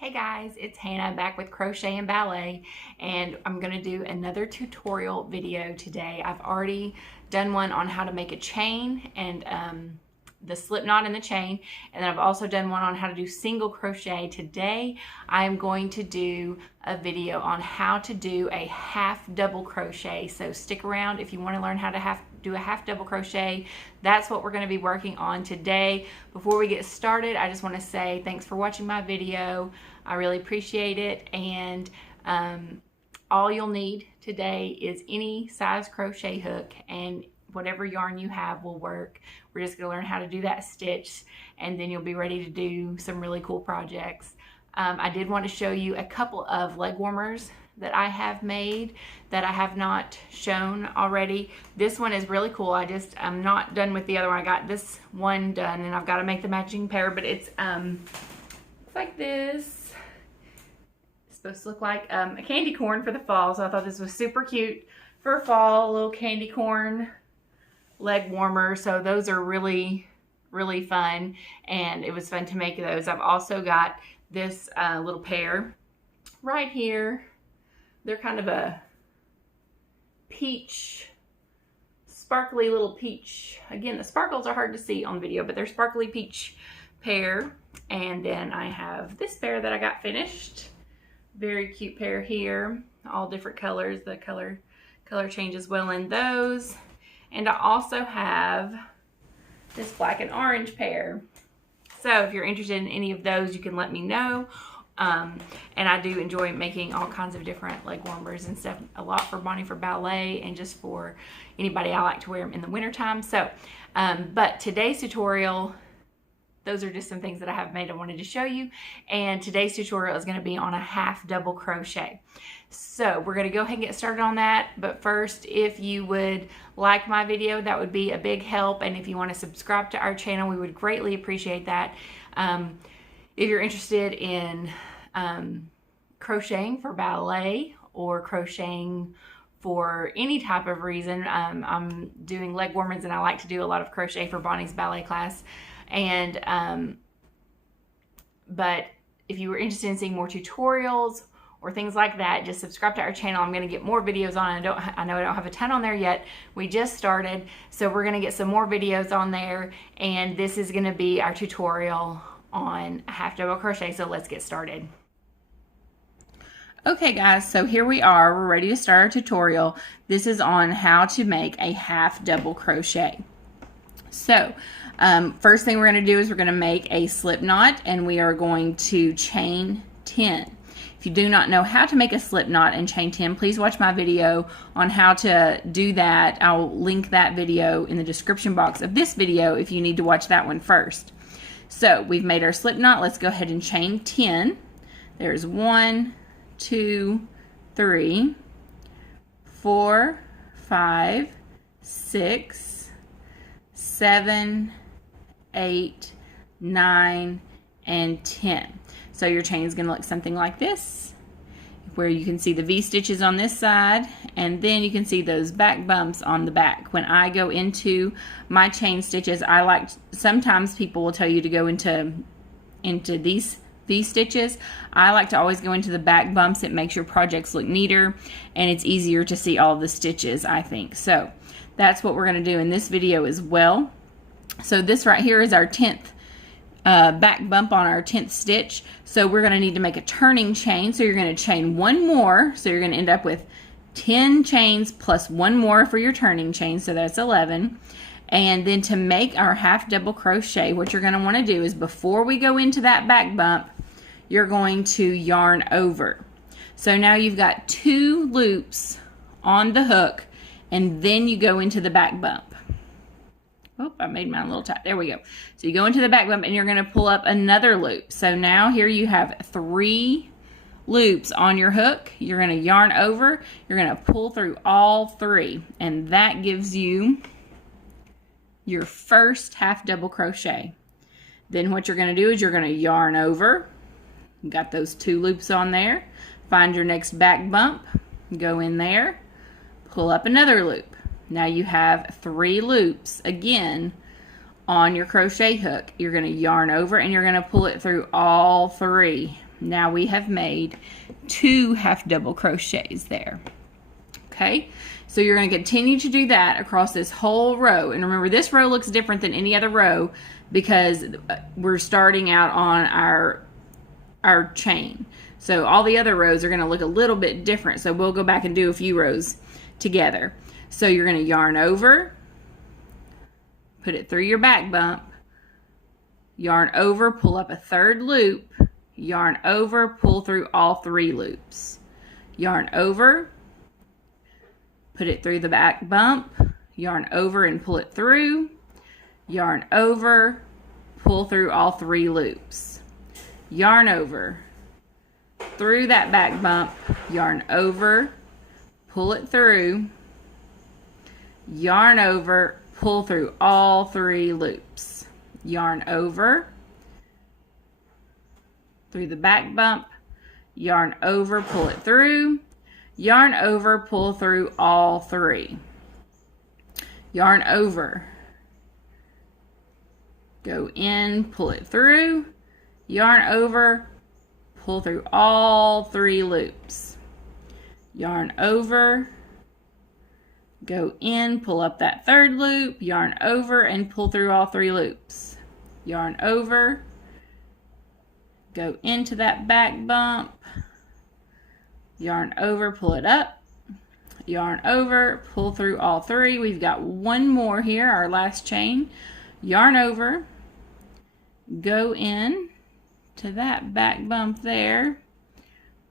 Hey guys, it's Hannah back with Crochet and Ballet, and I'm going to do another tutorial video today. I've already done one on how to make a chain and the slip knot in the chain, and then I've also done one on how to do single crochet. Today I'm going to do a video on how to do a half double crochet, so stick around if you want to learn how to do a half double crochet. That's what we're going to be working on today. Before we get started, I just want to say thanks for watching my video. I really appreciate it, and all you'll need today is any size crochet hook, and whatever yarn you have will work. We're just going to learn how to do that stitch, and then you'll be ready to do some really cool projects. I did want to show you a couple of leg warmers that I have made that I have not shown already. This one is really cool. I'm not done with the other one. I got this one done, and I've got to make the matching pair, but it's like this. It's supposed to look like a candy corn for the fall, so I thought this was super cute for fall, a little candy corn leg warmer. So those are really fun, and it was fun to make those. I've also got this little pair right here. They're kind of a peach, sparkly little peach. Again, the sparkles are hard to see on video, but they're sparkly peach pair. And then I have this pair that I got finished. Very cute pair here, all different colors. The color changes well in those. And I also have this black and orange pair. So if you're interested in any of those, you can let me know. And I do enjoy making all kinds of different leg warmers and stuff, a lot for Bonnie for ballet and just for anybody. I like to wear them in the wintertime. So, but today's tutorial, those are just some things that I have made I wanted to show you. And today's tutorial is going to be on a half double crochet. So we're going to go ahead and get started on that. But first, if you would like my video, that would be a big help. And if you want to subscribe to our channel, we would greatly appreciate that. If you're interested in crocheting for ballet or crocheting for any type of reason, I'm doing leg warmers, and I like to do a lot of crochet for Bonnie's ballet class. And but if you were interested in seeing more tutorials or things like that, just subscribe to our channel. I'm going to get more videos on. I know I don't have a ton on there yet. We just started, so we're going to get some more videos on there, and this is going to be our tutorial on half double crochet. So let's get started. Okay guys, so here we are. We're ready to start our tutorial. This is on how to make a half double crochet. So first thing we're going to do is we're going to make a slip knot, and we are going to chain 10. If you do not know how to make a slip knot and chain 10, please watch my video on how to do that. I'll link that video in the description box of this video if you need to watch that one first. So we've made our slip knot. Let's go ahead and chain 10. There's 1, 2, 3, 4, 5, 6, 7, 8, 9, and 10. So your chain is going to look something like this, where you can see the V stitches on this side, and then you can see those back bumps on the back. When I go into my chain stitches, sometimes people will tell you to go into these V stitches. I like to always go into the back bumps. It makes your projects look neater, and it's easier to see all the stitches, I think. So that's what we're going to do in this video as well. So this right here is our 10th back bump on our 10th stitch. So we're going to need to make a turning chain. So you're going to chain one more. So you're going to end up with 10 chains plus one more for your turning chain. So that's 11. And then to make our half double crochet, what you're going to want to do is before we go into that back bump, you're going to yarn over. So now you've got 2 loops on the hook, and then you go into the back bump. Oh, I made mine a little tight. There we go. So you go into the back bump, and you're going to pull up another loop. So now here you have 3 loops on your hook. You're going to yarn over. You're going to pull through all 3, and that gives you your first half double crochet. Then what you're going to do is you're going to yarn over. You got those 2 loops on there. Find your next back bump. Go in there. Pull up another loop. Now you have 3 loops again on your crochet hook. You're going to yarn over, and you're going to pull it through all 3. Now we have made 2 half double crochets there. Okay, so you're going to continue to do that across this whole row. And remember, this row looks different than any other row because we're starting out on our chain. So all the other rows are going to look a little bit different. So we'll go back and do a few rows together. So you're going to yarn over, put it through your back bump, yarn over, pull up a 3rd loop, yarn over, pull through all 3 loops, yarn over, put it through the back bump, yarn over and pull it through, yarn over, pull through all 3 loops, yarn over, through that back bump, yarn over, pull it through, yarn over, pull through all 3 loops, yarn over, through the back bump, yarn over, pull it through, yarn over, pull through all 3, yarn over, go in, pull it through, yarn over, pull through all 3 loops, yarn over, go in, pull up that 3rd loop, yarn over and pull through all 3 loops, yarn over, go into that back bump, yarn over, pull it up, yarn over, pull through all 3. We've got one more here, our last chain, yarn over, go in to that back bump there,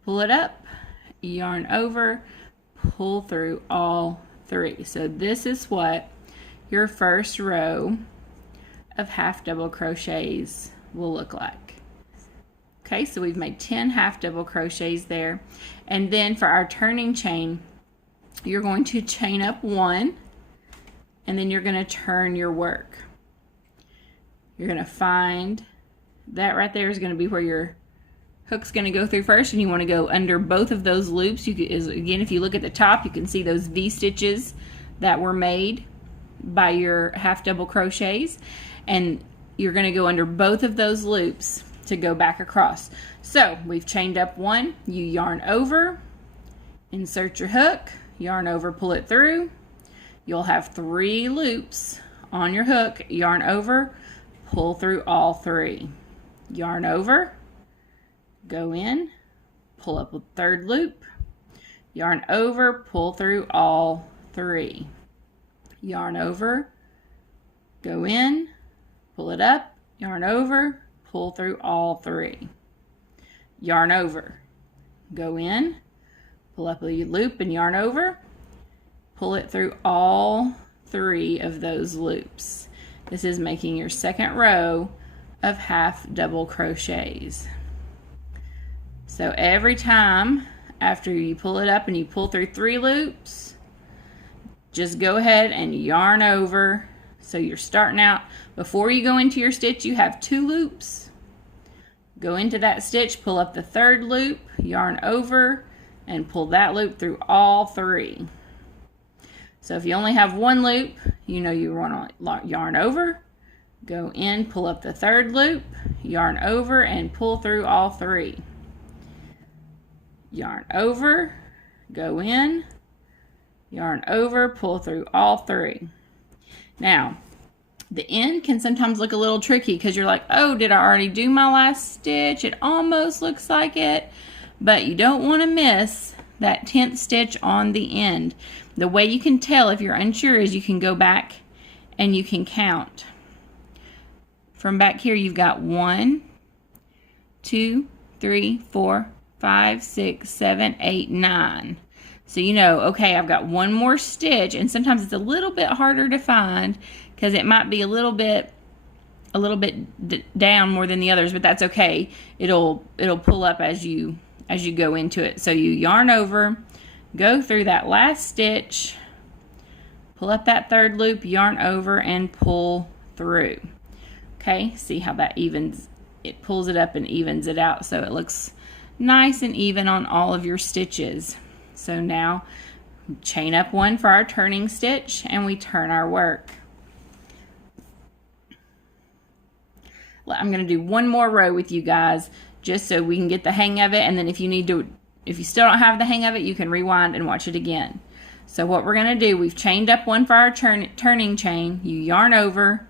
pull it up, yarn over, pull through all 3. So this is what your first row of half double crochets will look like. Okay, so we've made 10 half double crochets there. And then for our turning chain, you're going to chain up 1, and then you're going to turn your work. You're going to find that right there is going to be where your hook's going to go through first, and you want to go under both of those loops. Again, if you look at the top, you can see those V-stitches that were made by your half double crochets, and you're going to go under both of those loops to go back across. So we've chained up 1, you yarn over, insert your hook, yarn over, pull it through. You'll have 3 loops on your hook, yarn over, pull through all 3, yarn over, go in, pull up a 3rd loop, yarn over, pull through all 3, yarn over, go in, pull it up, yarn over, pull through all 3, yarn over, go in, pull up a loop and yarn over, pull it through all 3 of those loops. This is making your second row of half double crochets. So every time after you pull it up and you pull through 3 loops, just go ahead and yarn over. So you're starting out, before you go into your stitch, you have 2 loops. Go into that stitch, pull up the 3rd loop, yarn over, and pull that loop through all 3. So if you only have 1 loop, you know you want to yarn over, go in, pull up the 3rd loop, yarn over, and pull through all 3. Yarn over, go in, yarn over, pull through all 3. Now, the end can sometimes look a little tricky because you're like, oh, did I already do my last stitch? It almost looks like it, but you don't want to miss that 10th stitch on the end. The way you can tell if you're unsure is you can go back and you can count. From back here, you've got 1, 2, 3, 4, 5, 6, 7, 8, 9. So you know, okay, I've got 1 more stitch, and sometimes it's a little bit harder to find because it might be a little bit down more than the others, but that's okay. It'll pull up as you go into it. So you yarn over, go through that last stitch, pull up that 3rd loop, yarn over, and pull through. Okay, see how that evens, it pulls it up and evens it out so it looks nice and even on all of your stitches. So now chain up 1 for our turning stitch, and we turn our work. I'm going to do 1 more row with you guys just so we can get the hang of it. And then if you still don't have the hang of it, you can rewind and watch it again. So what we're going to do, we've chained up one for our turning chain. You yarn over,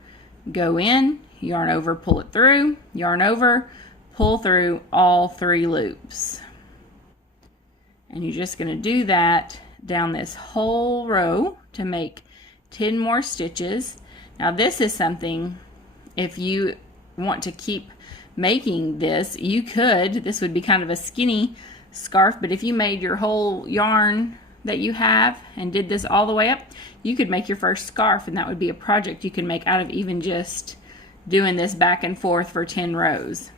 go in, yarn over, pull it through, yarn over, pull through all 3 loops. And you're just going to do that down this whole row to make 10 more stitches. Now this is something, if you want to keep making this, you could, this would be kind of a skinny scarf, but if you made your whole yarn that you have and did this all the way up, you could make your first scarf, and that would be a project you can make out of even just doing this back and forth for 10 rows.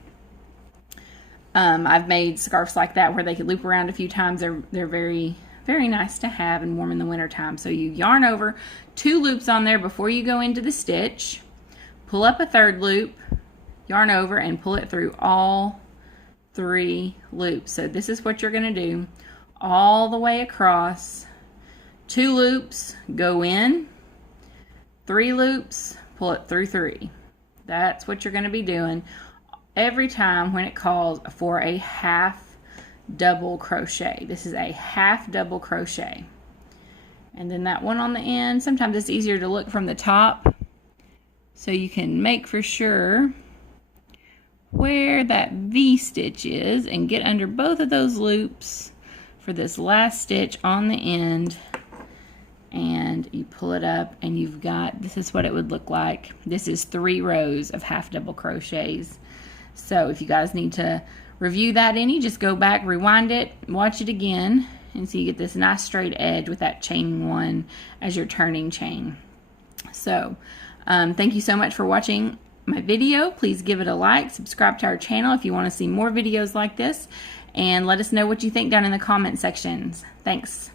I've made scarves like that where they could loop around a few times. They're very, very nice to have and warm in the winter time. So you yarn over 2 loops on there before you go into the stitch, pull up a 3rd loop, yarn over, and pull it through all 3 loops. So this is what you're going to do all the way across. 2 loops, go in, 3 loops, pull it through 3. That's what you're going to be doing every time when it calls for a half double crochet. This is a half double crochet. And then that one on the end, sometimes it's easier to look from the top so you can make for sure where that V stitch is and get under both of those loops for this last stitch on the end, and you pull it up and you've got, this is what it would look like. This is 3 rows of half double crochets. So if you guys need to review that any, just go back, rewind it, watch it again, and so you get this nice straight edge with that chain 1 as your turning chain. So thank you so much for watching my video. Please give it a like, subscribe to our channel if you want to see more videos like this, and let us know what you think down in the comment sections. Thanks.